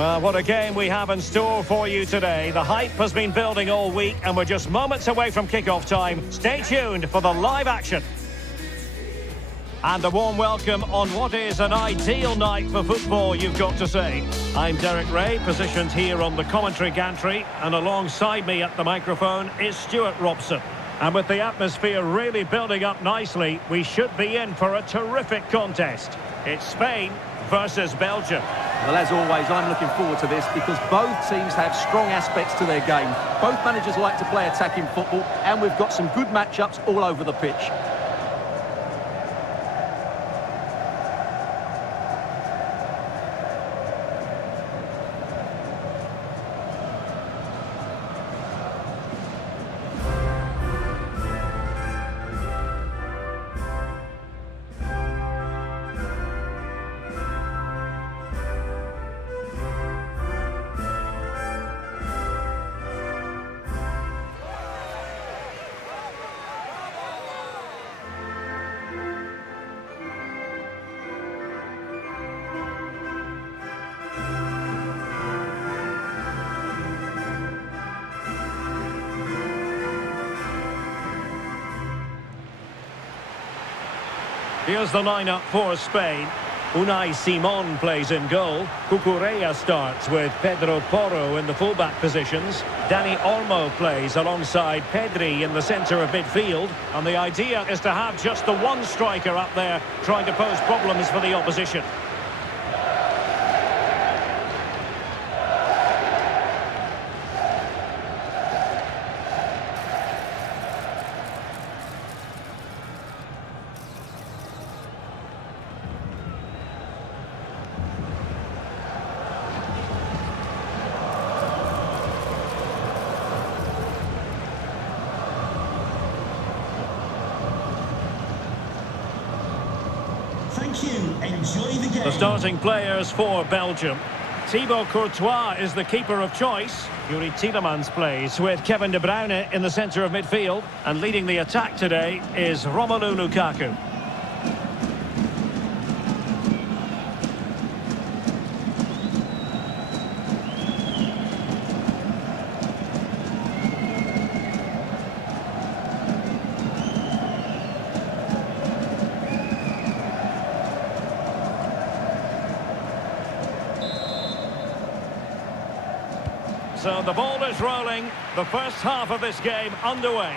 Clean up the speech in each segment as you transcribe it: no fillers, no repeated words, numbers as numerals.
Well, what a game we have in store for you today. The hype has been building all week and we're just moments away from kick-off time. Stay tuned for the live action. And a warm welcome on what is an ideal night for football, you've got to say. I'm Derek Ray, positioned here on the commentary gantry, and alongside me at the microphone is Stuart Robson. And with the atmosphere really building up nicely, we should be in for a terrific contest. It's Spain versus Belgium. Well, as always, I'm looking forward to this because both teams have strong aspects to their game. Both managers like to play attacking football, and we've got some good matchups all over the pitch. Here's the lineup for Spain. Unai Simon plays in goal. Cucurella starts with Pedro Porro in the fullback positions. Dani Olmo plays alongside Pedri in the centre of midfield. And the idea is to have just the one striker up there trying to pose problems for the opposition. Thank you. Enjoy the game. The starting players for Belgium. Thibaut Courtois is the keeper of choice. Yuri Tielemans plays with Kevin De Bruyne in the centre of midfield. And leading the attack today is Romelu Lukaku. So the ball is rolling, the first half of this game underway.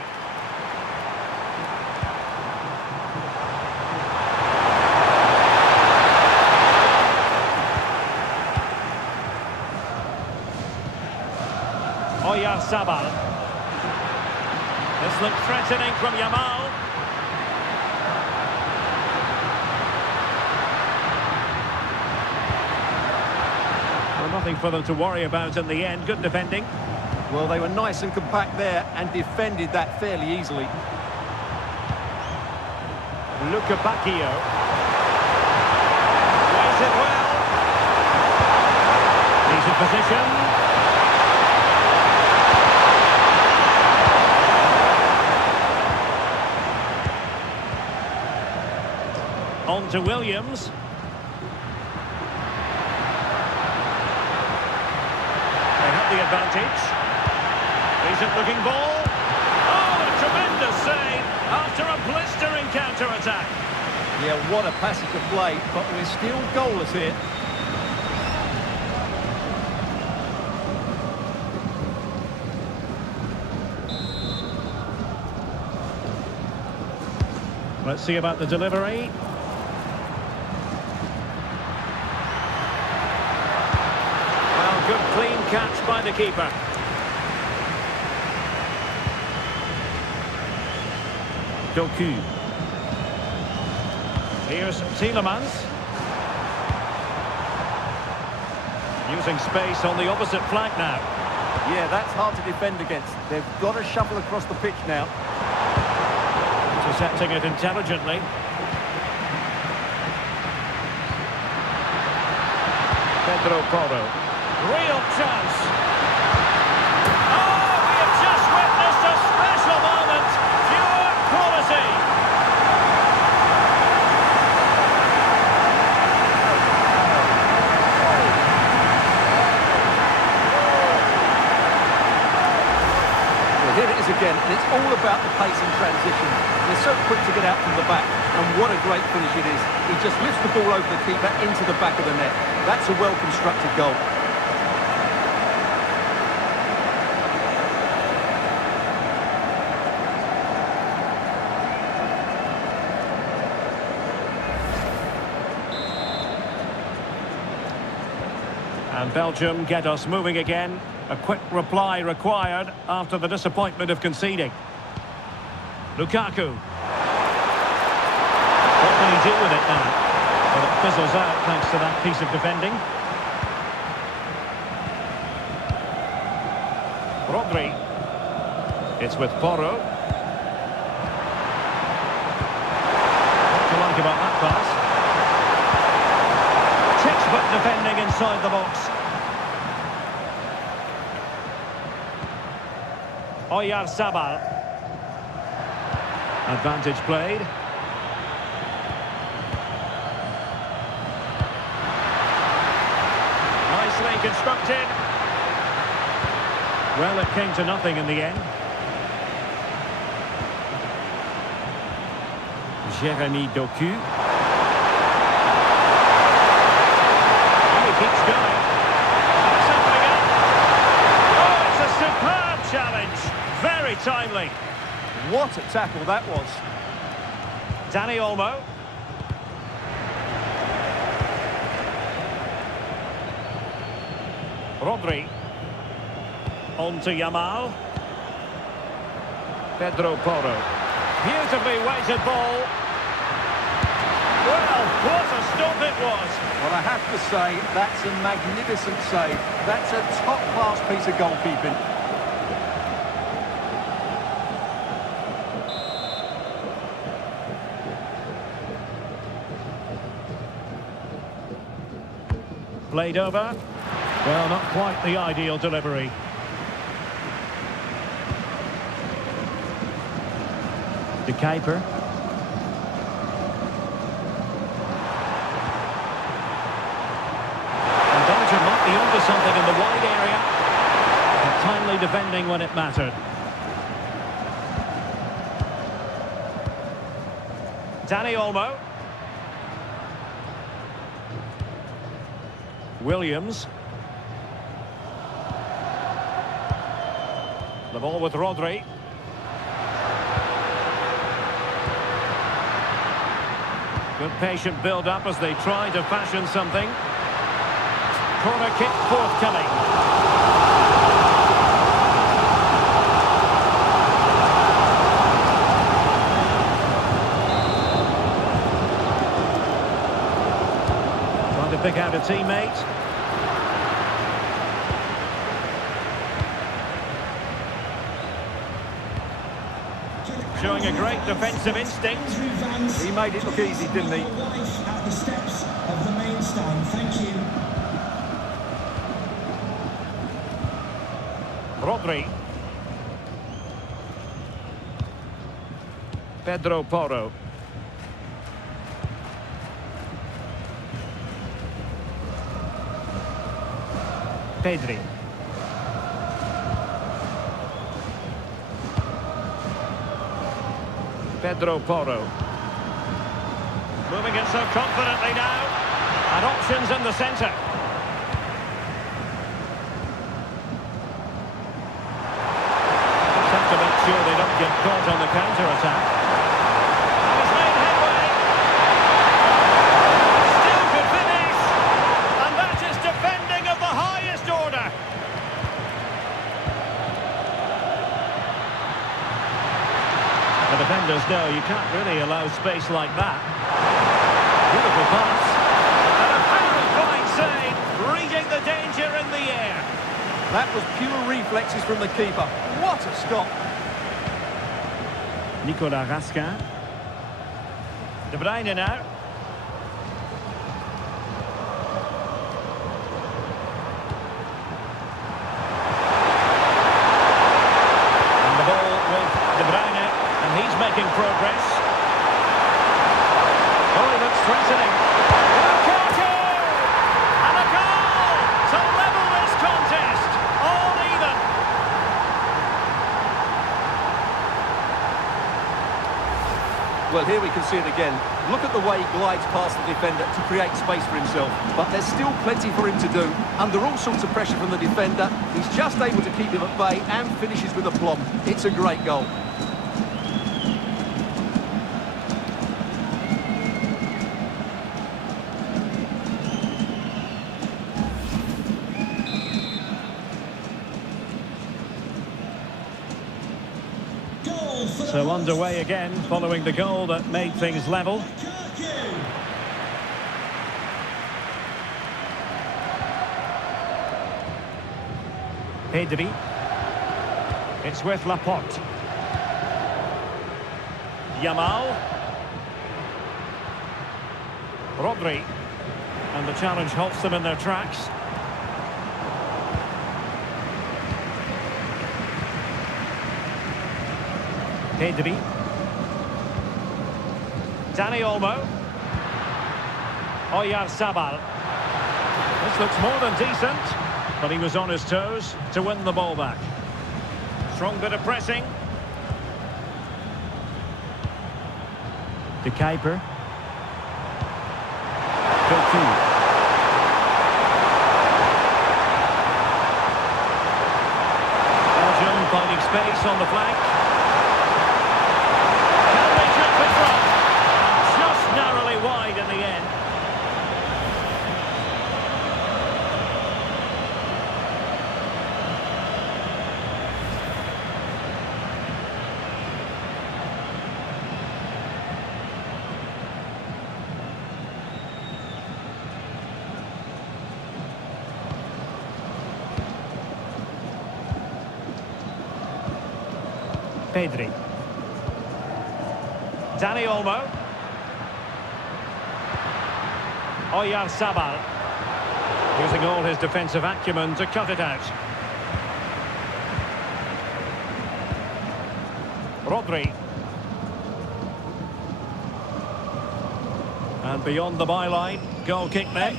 Oyarzabal. This looked threatening from Yamal. Nothing for them to worry about in the end. Good defending. Well, they were nice and compact there and defended that fairly easily. Luca Bacchio. Plays it well. He's in position. On to Williams. The advantage. Decent looking ball. Oh, a tremendous save after a blistering counter-attack. Yeah, what a passage of play, but we're still goalless here. Let's see about the delivery. Good clean catch by the keeper. Doku. Here's Tielemans. Using space on the opposite flank now. Yeah, that's hard to defend against. They've got to shuffle across the pitch now. Intercepting it intelligently. Pedro Porro. Real chance. Oh, we have just witnessed a special moment. Pure quality. is again, and it's all about the pace in transition. They're so quick to get out from the back, and what a great finish it is. He just lifts the ball over the keeper into the back of the net. That's a well-constructed goal. And Belgium get us moving again. A quick reply required after the disappointment of conceding. Lukaku. What can he do with it now? Well, it fizzles out thanks to that piece of defending. Rodri. It's with Porro. What do you like about that pass? Textbook defending inside the box. Oyarzabal. Advantage played. Nicely constructed. Well, it came to nothing in the end. Jeremy Doku. And he keeps going. Something up. Oh, it's a superb challenge. Very timely. What a tackle that was. Dani Olmo. Rodri. On to Yamal. Pedro Porro. Beautifully weighted ball. Well, what a stop it was. Well, I have to say, that's a magnificent save. That's a top-class piece of goalkeeping. Played over. Well, not quite the ideal delivery. De Kuiper. And Belgium might be onto something in the wide area. And timely defending when it mattered. Dani Olmo. Williams. The ball with Rodri. Good patient build-up as they try to fashion something. Corner kick forthcoming. Trying to pick out a teammate. Showing a great defensive instinct. He made it look easy, didn't he? At the steps of the main stand. Thank you. Rodri. Pedro Porro. Pedri. Pedro Porro. Moving it so confidently now. And options in the centre. Just have to make sure they don't get caught on the counter-attack. And he's made headway. Still could finish. And that is defending of the highest order. The defenders know you can't really allow space like that. Beautiful pass. And a very fine save, reading the danger in the air. That was pure reflexes from the keeper. What a stop. Nicolas Raskin. De Bruyne now. And the ball with De Bruyne. And he's making progress. Oh, he looks threatening. Lukaku! And a goal to level this contest. All even. Well, here we can see it again. Look at the way he glides past the defender to create space for himself. But there's still plenty for him to do. Under all sorts of pressure from the defender, he's just able to keep him at bay and finishes with aplomb. It's a great goal. So underway again, following the goal that made things level. Pedri. It's with Laporte. Yamal. Rodri. And the challenge halts them in their tracks. Pedri. Dani Olmo. Oyarzabal. This looks more than decent, but he was on his toes to win the ball back. Strong bit of pressing. De Kuiper. Cocu. Belgium finding space on the flank. Narrowly wide in the end. Pedri. Dani Olmo. Oyarzabal, using all his defensive acumen to cut it out. Rodri. And beyond the byline, goal kick there.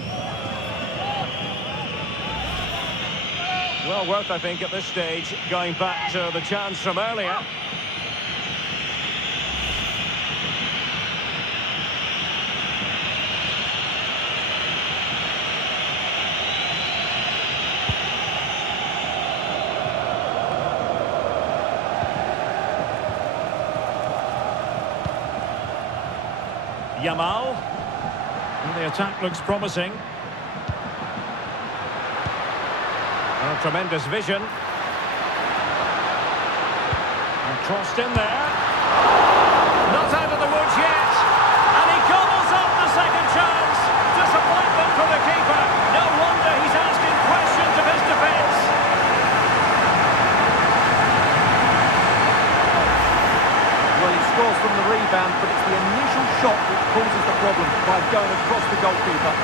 Well worth, I think, at this stage, going back to the chance from earlier. Yamal. And the attack looks promising. Oh, tremendous vision. And crossed in there. Not out of the woods yet. And he gobbles up the second chance. Disappointment for the keeper. No wonder he's asking questions of his defence. Well, he scores from the rebound, but it's the initial shot which causes the problem by going across the goalkeeper.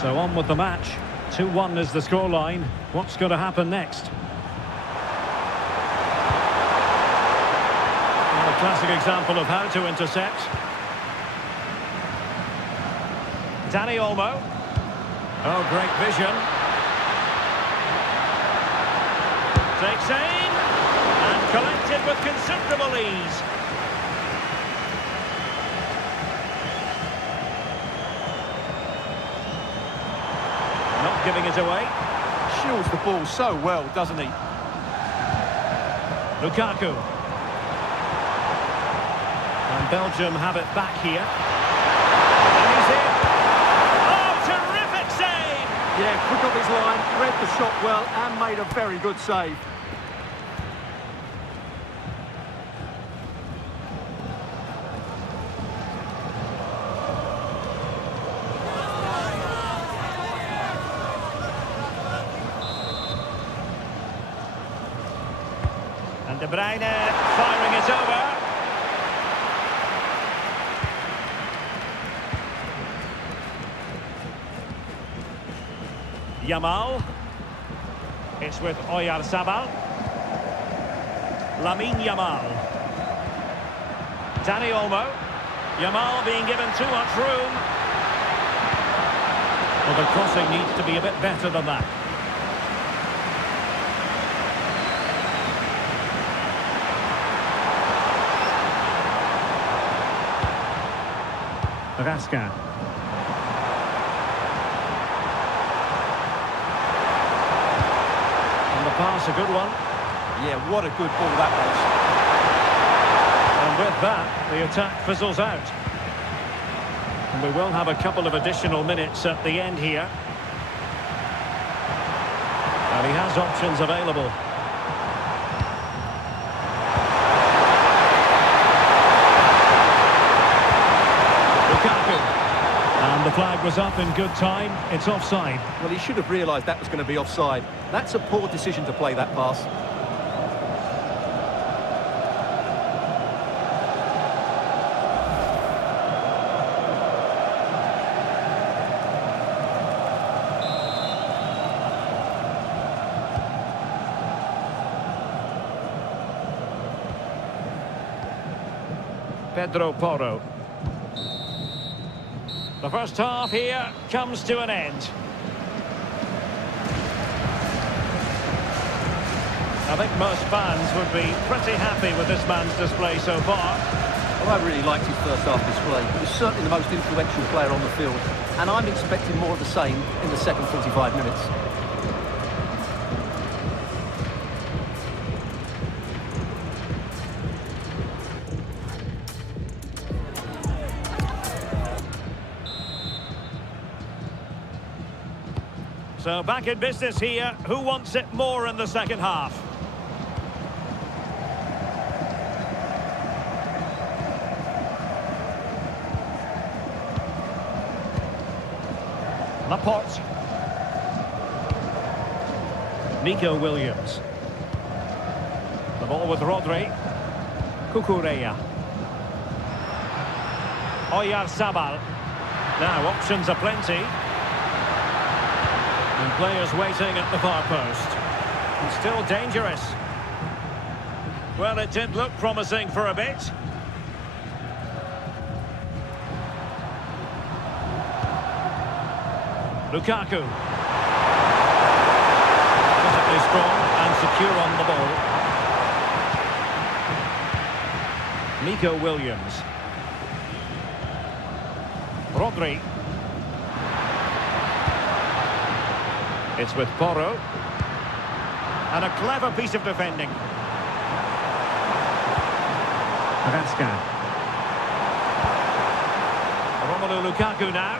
So on with the match. 2-1 is the scoreline. What's going to happen next? Well, a classic example of how to intercept. Dani Olmo. Oh, great vision. Takes aim. And collected with considerable ease. Not giving it away. Shields the ball so well, doesn't he? Lukaku. And Belgium have it back here. And he's in. Oh, terrific save! Yeah, quick off his line, read the shot well and made a very good save. And De Bruyne firing it over. Yamal. It's with Oyarzabal. Lamine Yamal. Dani Olmo. Yamal being given too much room. Well, the crossing needs to be a bit better than that. Rasca. And the pass, a good one. Yeah, what a good ball that was. And with that, the attack fizzles out. And we will have a couple of additional minutes at the end here. And he has options available. And the flag was up in good time. It's offside. Well, he should have realised that was going to be offside. That's a poor decision to play that pass. Pedro Porro. The first half here comes to an end. I think most fans would be pretty happy with this man's display so far. Well, I really liked his first half display. He was certainly the most influential player on the field, and I'm expecting more of the same in the second 45 minutes. So back in business here. Who wants it more in the second half? Laporte. Nico Williams. The ball with Rodri. Cucurella. Oyarzabal. Now options are plenty. And players waiting at the far post. And still dangerous. Well, it did look promising for a bit. Lukaku. Physically strong and secure on the ball. Nico Williams. Rodri. It's with Porro. And a clever piece of defending. Rasca. Romelu Lukaku now.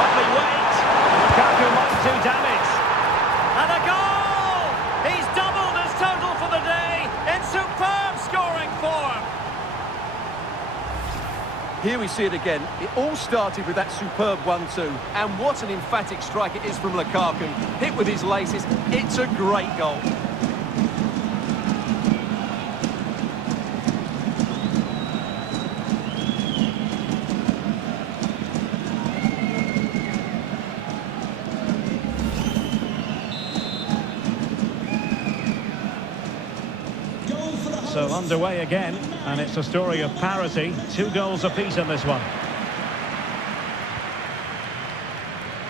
Lovely weight. Lukaku might do damage. And a goal! He's doubled his total for the day in superb scoring form. Here we see it again. It all started with that superb 1-2. And what an emphatic strike it is from Lukaku. Hit with his laces. It's a great goal. So underway again, and it's a story of parity. 2 goals apiece in this one.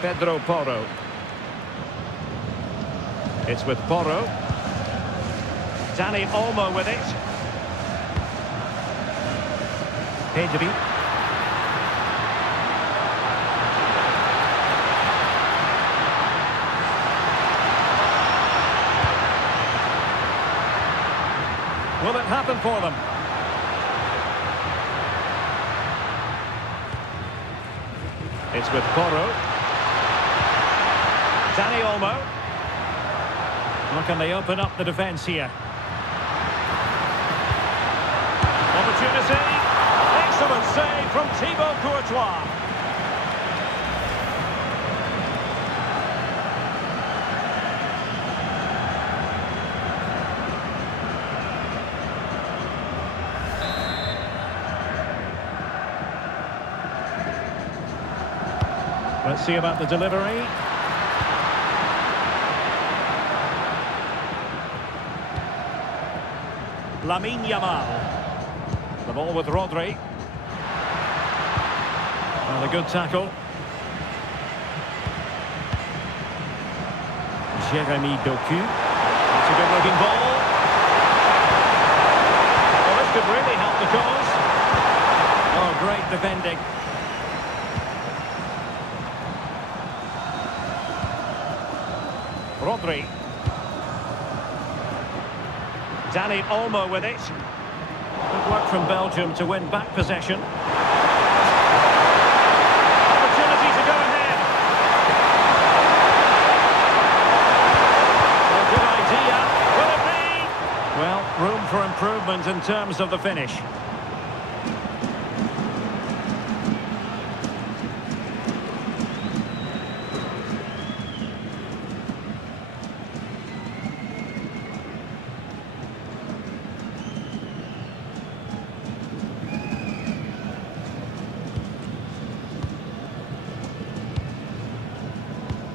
Pedro Porro. It's with Porro. Dani Olmo with it. Pedri. Will it happen for them? It's with Porro. Dani Olmo. How can they open up the defence here? Opportunity. Excellent save from Thibaut Courtois. Let's see about the delivery. Lamine Yamal. The ball with Rodri. And a good tackle. Jeremy Doku. That's a good-looking ball. Well, this could really help the cause. Oh, great defending. Rodri. Dani Olmo with it. Good work from Belgium to win back possession. Opportunity to go ahead. A good idea. Will it be? Well, room for improvement in terms of the finish.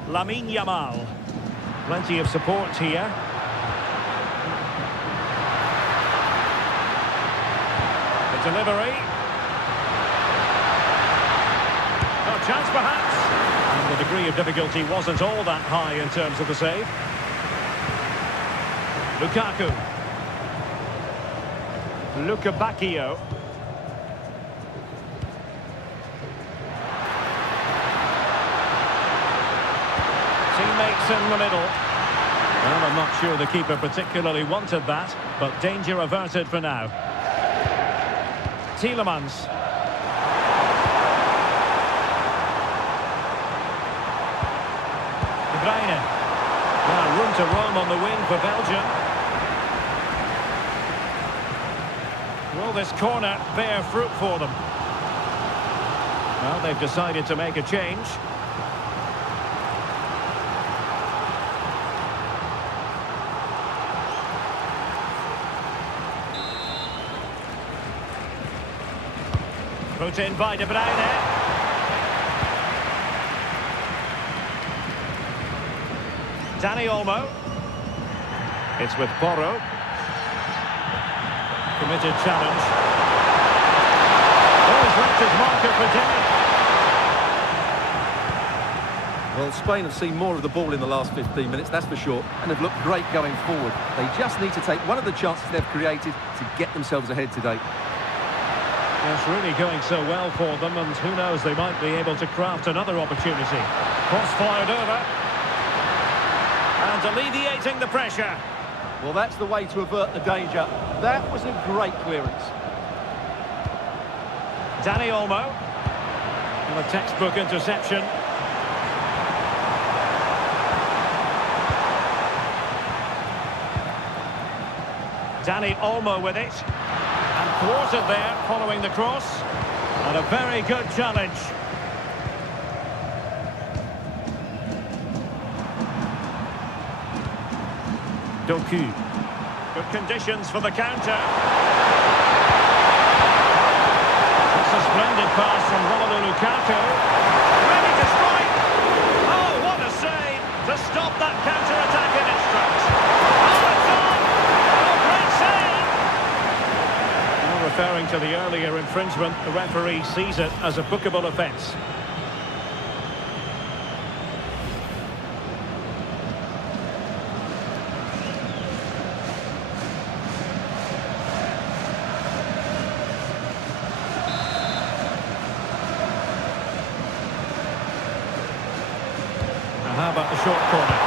Lamine Yamal. Plenty of support here. The delivery. A chance perhaps. And the degree of difficulty wasn't all that high in terms of the save. Lukaku. Luka Bacchio. Teammates in the middle. Well, I'm not sure the keeper particularly wanted that, but danger averted for now. Tielemans. De Bruyne. Now room to roam on the wing for Belgium. Will this corner bear fruit for them? Well, they've decided to make a change. Put in by De Bruyne. Dani Olmo. It's with Porro. Committed challenge. Oh, he's left his marker for Dani. Well, Spain have seen more of the ball in the last 15 minutes, that's for sure, and have looked great going forward. They just need to take one of the chances they've created to get themselves ahead today. It's really going so well for them, and who knows, they might be able to craft another opportunity. Cross fired over. And alleviating the pressure. Well, that's the way to avert the danger. That was a great clearance. Dani Olmo. And a textbook interception. Dani Olmo with it. And thwarted there, following the cross. And a very good challenge. Doku. Good conditions for the counter. That's a splendid pass from Romelu Lukaku. Ready to strike. Oh, what a save to stop that counter-attack in its tracks. Oh, it's on! Oh, great save! Well, referring to the earlier infringement, the referee sees it as a bookable offence. How about the short corner?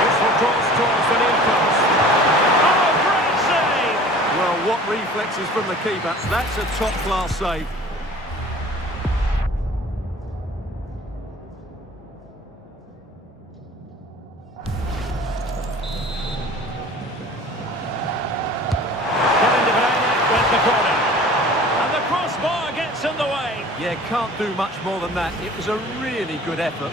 Useful cross towards the near post. Oh, great save! Well, what reflexes from the keeper. That's a top-class save. Kevin De Bruyne with the corner. And the crossbar gets in the way. Yeah, can't do much more than that. It was a really good effort.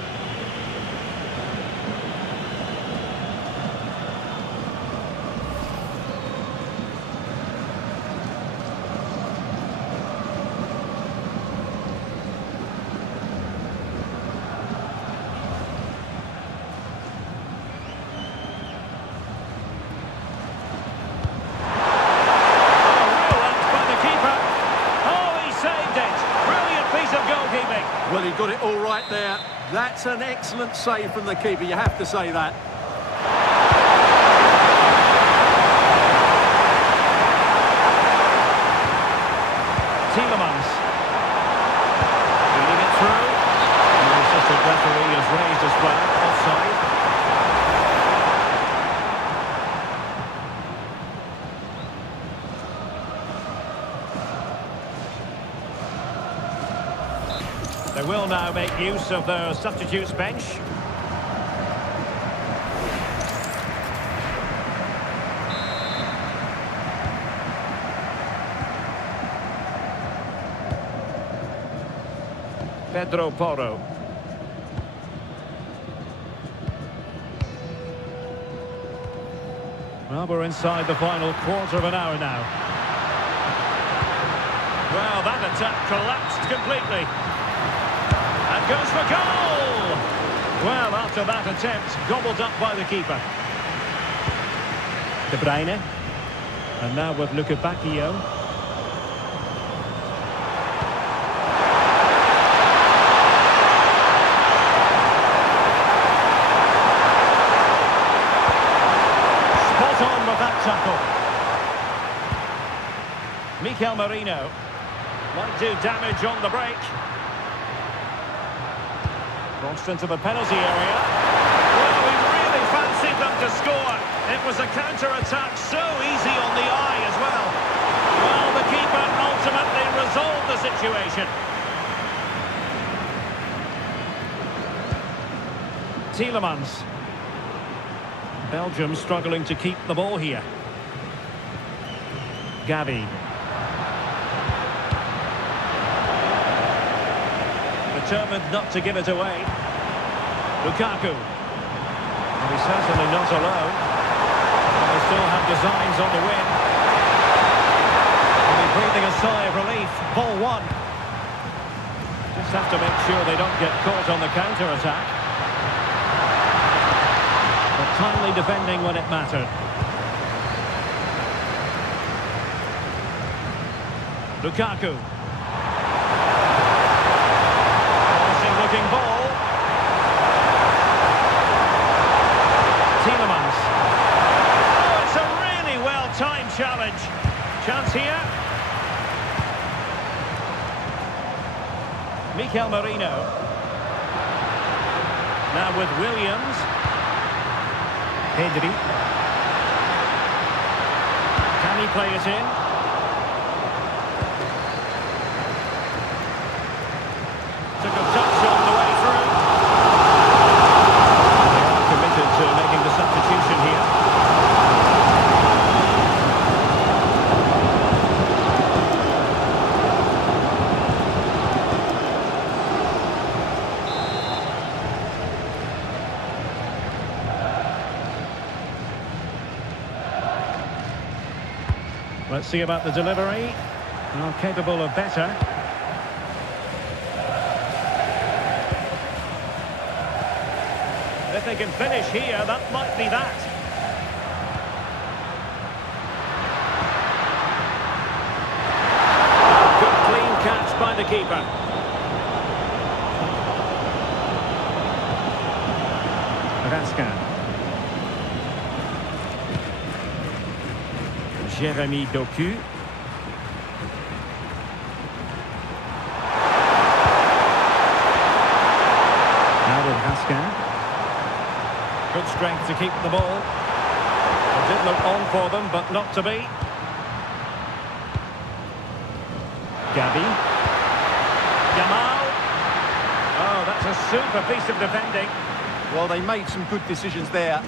That's an excellent save from the keeper, you have to say that. Tielemans. Feeding it through. And the assistant referee has raised his flag. Offside. They will now make use of their substitutes bench. Pedro Porro. Well, we're inside the final quarter of an hour now. Well, that attack collapsed completely. And goes for goal! Well, after that attempt, gobbled up by the keeper. De Bruyne. And now with Luka Bacchio. Spot on with that tackle. Mikel Merino might do damage on the break. Crossed into the penalty area. Well, we really fancied them to score. It was a counter-attack so easy on the eye as well. Well, the keeper ultimately resolved the situation. Tielemans. Belgium struggling to keep the ball here. Gavi. Determined not to give it away. Lukaku. And he's certainly not alone. And they still have designs on the win. They'll be breathing a sigh of relief. Ball one. Just have to make sure they don't get caught on the counter-attack. But timely defending when it mattered. Lukaku. Looking ball. Tielemans. Oh, it's a really well-timed challenge. Chance here. Mikel Merino. Now with Williams. Pedri. Can he play it in? Took a touch on the way through. They are committed to making the substitution here. Let's see about the delivery. Well, capable of better. If they can finish here, that might be that. Good clean catch by the keeper. Raskin. Jérémy Doku. Now with Raskin. Good strength to keep the ball. It did look on for them, but not to be. Gavi. Yamal. Oh, that's a super piece of defending. Well, they made some good decisions there. Oh,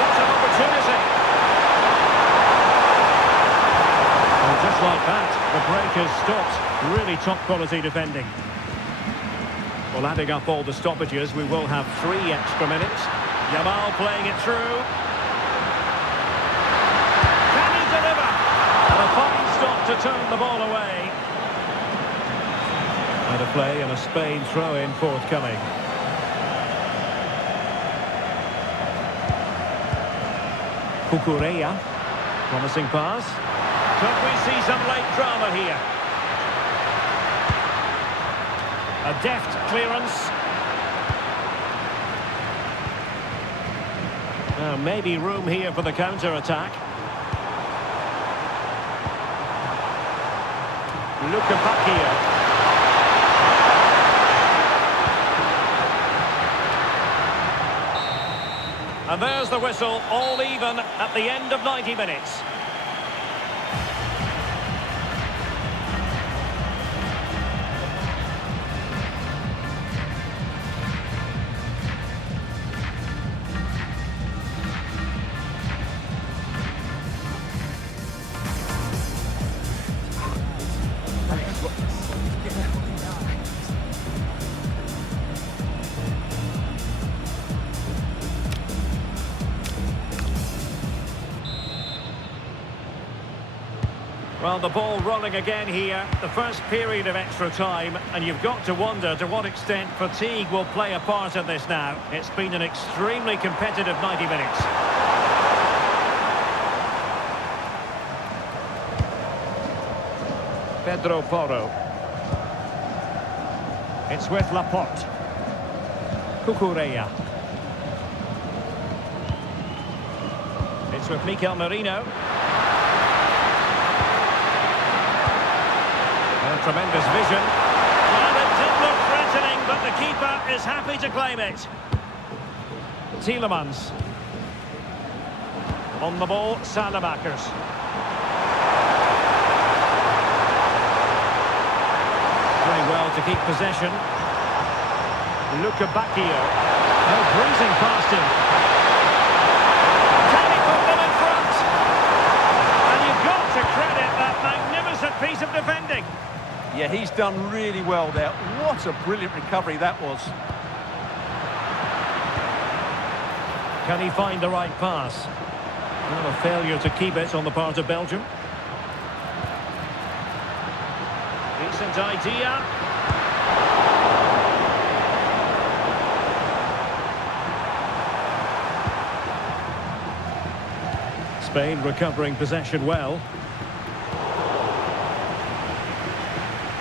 what an opportunity. Well, just like that, the break has stopped. Really top quality defending. Well, adding up all the stoppages, we will have 3 extra minutes. Yamal playing it through. Can he deliver? And a fine stop to turn the ball away. And a play and a Spain throw-in forthcoming. Cucurella. Promising pass. Could we see some late drama here? A deft clearance. Now, maybe room here for the counter-attack. Bacchio. And there's the whistle, all even at the end of 90 minutes. Well, the ball rolling again here, the first period of extra time, and you've got to wonder to what extent fatigue will play a part in this now. It's been an extremely competitive 90 minutes. Pedro Porro. It's with Laporte. Cucurella. It's with Mikel Merino. Tremendous vision. Well, it did look threatening, but the keeper is happy to claim it. Tielemans. On the ball, Salamakers. Doing well to keep possession. Bacchio. Oh, breezing past him. Can he put them in front? And you've got to credit that magnificent piece of defending. Yeah, he's done really well there. What a brilliant recovery that was. Can he find the right pass? Well, a failure to keep it on the part of Belgium. Decent idea. Spain recovering possession well.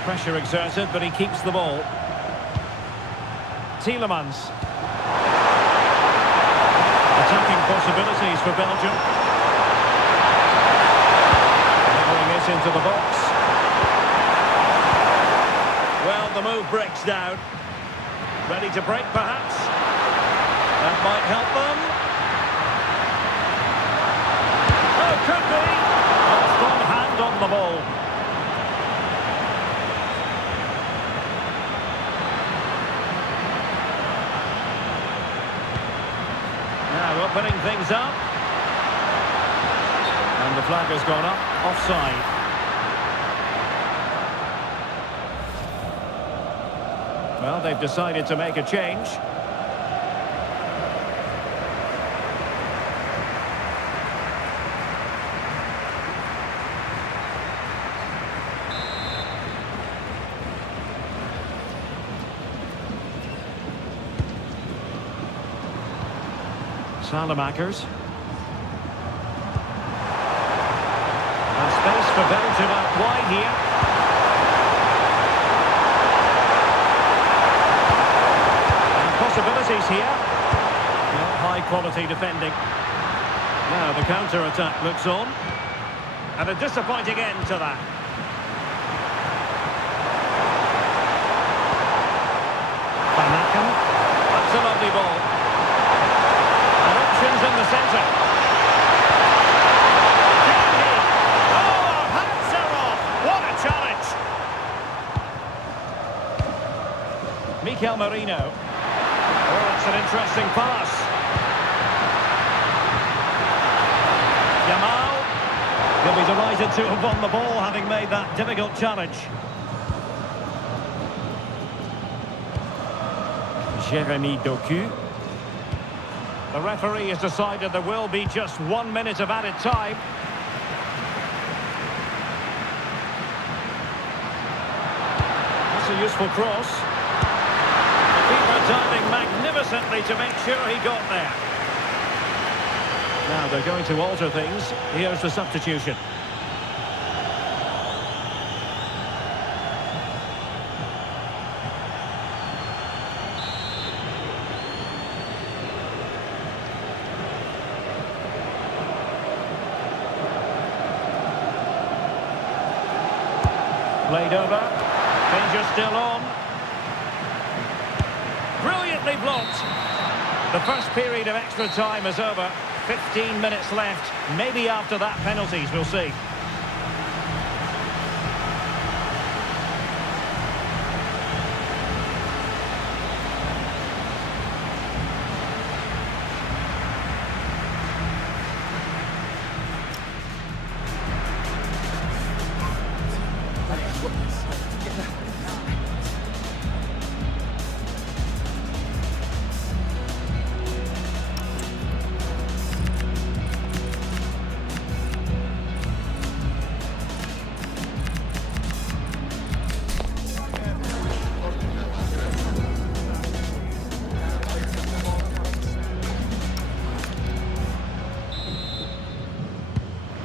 Pressure exerted, but he keeps the ball. Tielemans. Attacking possibilities for Belgium. Throwing it into the box. Well, the move breaks down. Ready to break, perhaps. That might help them. Oh, could be. A strong hand on the ball. Now opening things up. And the flag has gone up, offside. Well, they've decided to make a change. Salamakers. And space for Belgium out wide here. And possibilities here. Well, high quality defending. Now the counter-attack looks on. And a disappointing end to that. Van Aken. That's a lovely ball. In the centre. Oh, hats are off. What a challenge. Mikel Merino. Oh, that's an interesting pass. Yamal. He'll be delighted to have won the ball, having made that difficult challenge. Jeremy Doku. The referee has decided there will be just 1 minute of added time. That's a useful cross. The keeper diving magnificently to make sure he got there. Now they're going to alter things. Here's the substitution. Played over. Danger still on. Brilliantly blocked. The first period of extra time is over. 15 minutes left. Maybe after that, penalties, we'll see.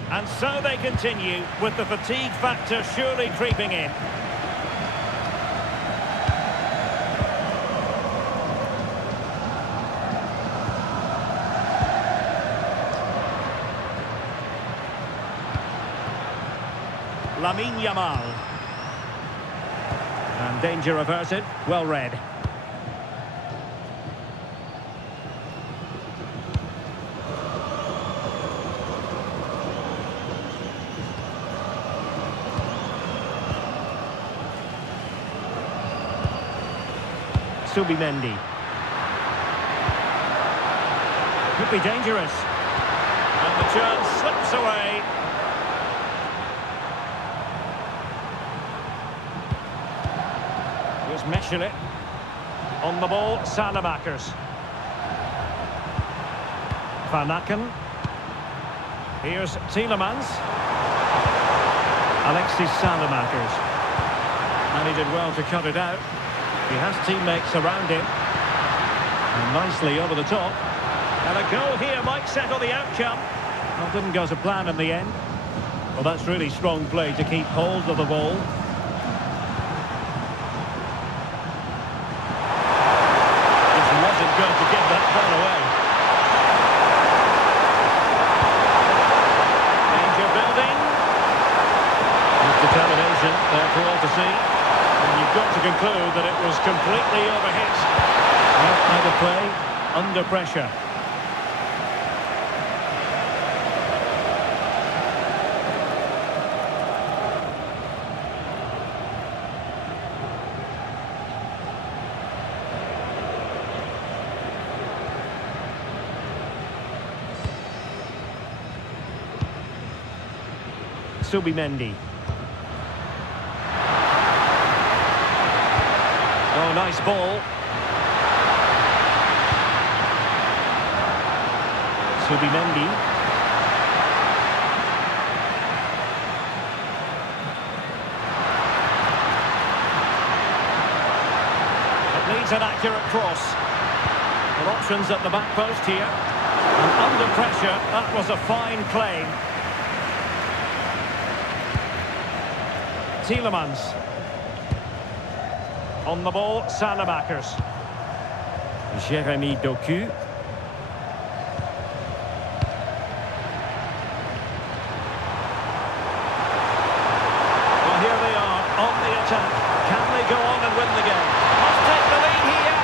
And so they continue, with the fatigue factor surely creeping in. Lamine Yamal. And danger averted, well read. Mzpanda. Could be dangerous. And the chance slips away. Here's Mechelen. On the ball, Salamakers. Van Aken. Here's Tielemans. Alexis Salamakers. And he did well to cut it out. He has teammates around him. And nicely over the top. And a goal here might settle the outcome. Well, didn't go to plan in the end. Well, that's really strong play to keep hold of the ball. This wasn't going to give that ball away. Danger building. His determination there for all to see. And you've got to conclude that it was completely overhit. Out of play, under pressure. Mzpanda. Oh, nice ball. Mzpanda. It needs an accurate cross. Well, options at the back post here. And under pressure, that was a fine claim. Tielemans. On the ball, Salamakers. Jeremy Doku. Well, here they are, on the attack. Can they go on and win the game? Must take the lead here.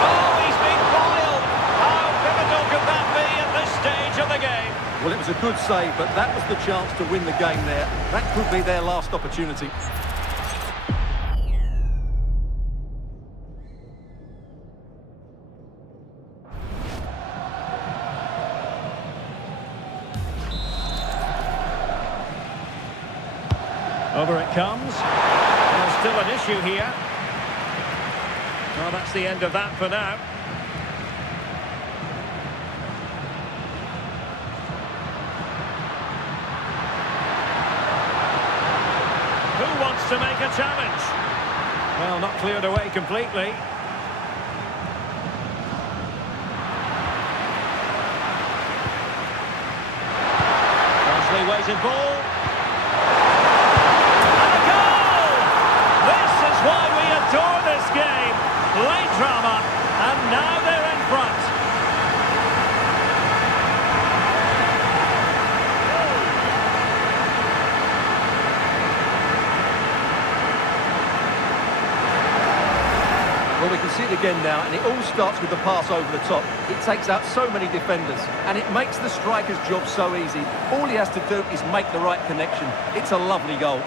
Oh, he's been foiled. How pivotal could that be at this stage of the game? Well, it was a good save, but that was the chance to win the game there. That could be their last opportunity. Over it comes. There's still an issue here. Well, that's the end of that for now. Who wants to make a challenge? Well, not cleared away completely. Nicely weighted ball. Why we adore this game. Late drama, and now they're in front. see it again now, and it all starts with the pass over the top. It takes out so many defenders, and it makes the striker's job so easy. All he has to do is make the right connection. It's a lovely goal.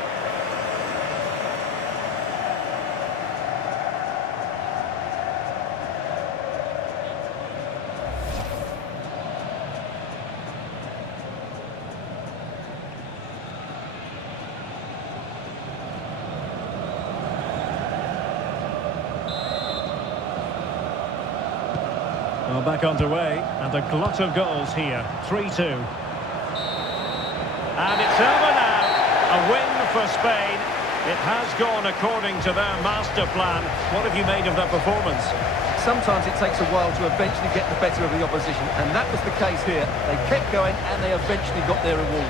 Well, back underway, and a glut of goals here. 3-2. And it's over now. A win for Spain. It has gone according to their master plan. What have you made of that performance? Sometimes it takes a while to eventually get the better of the opposition, and that was the case here. They kept going, and they eventually got their reward.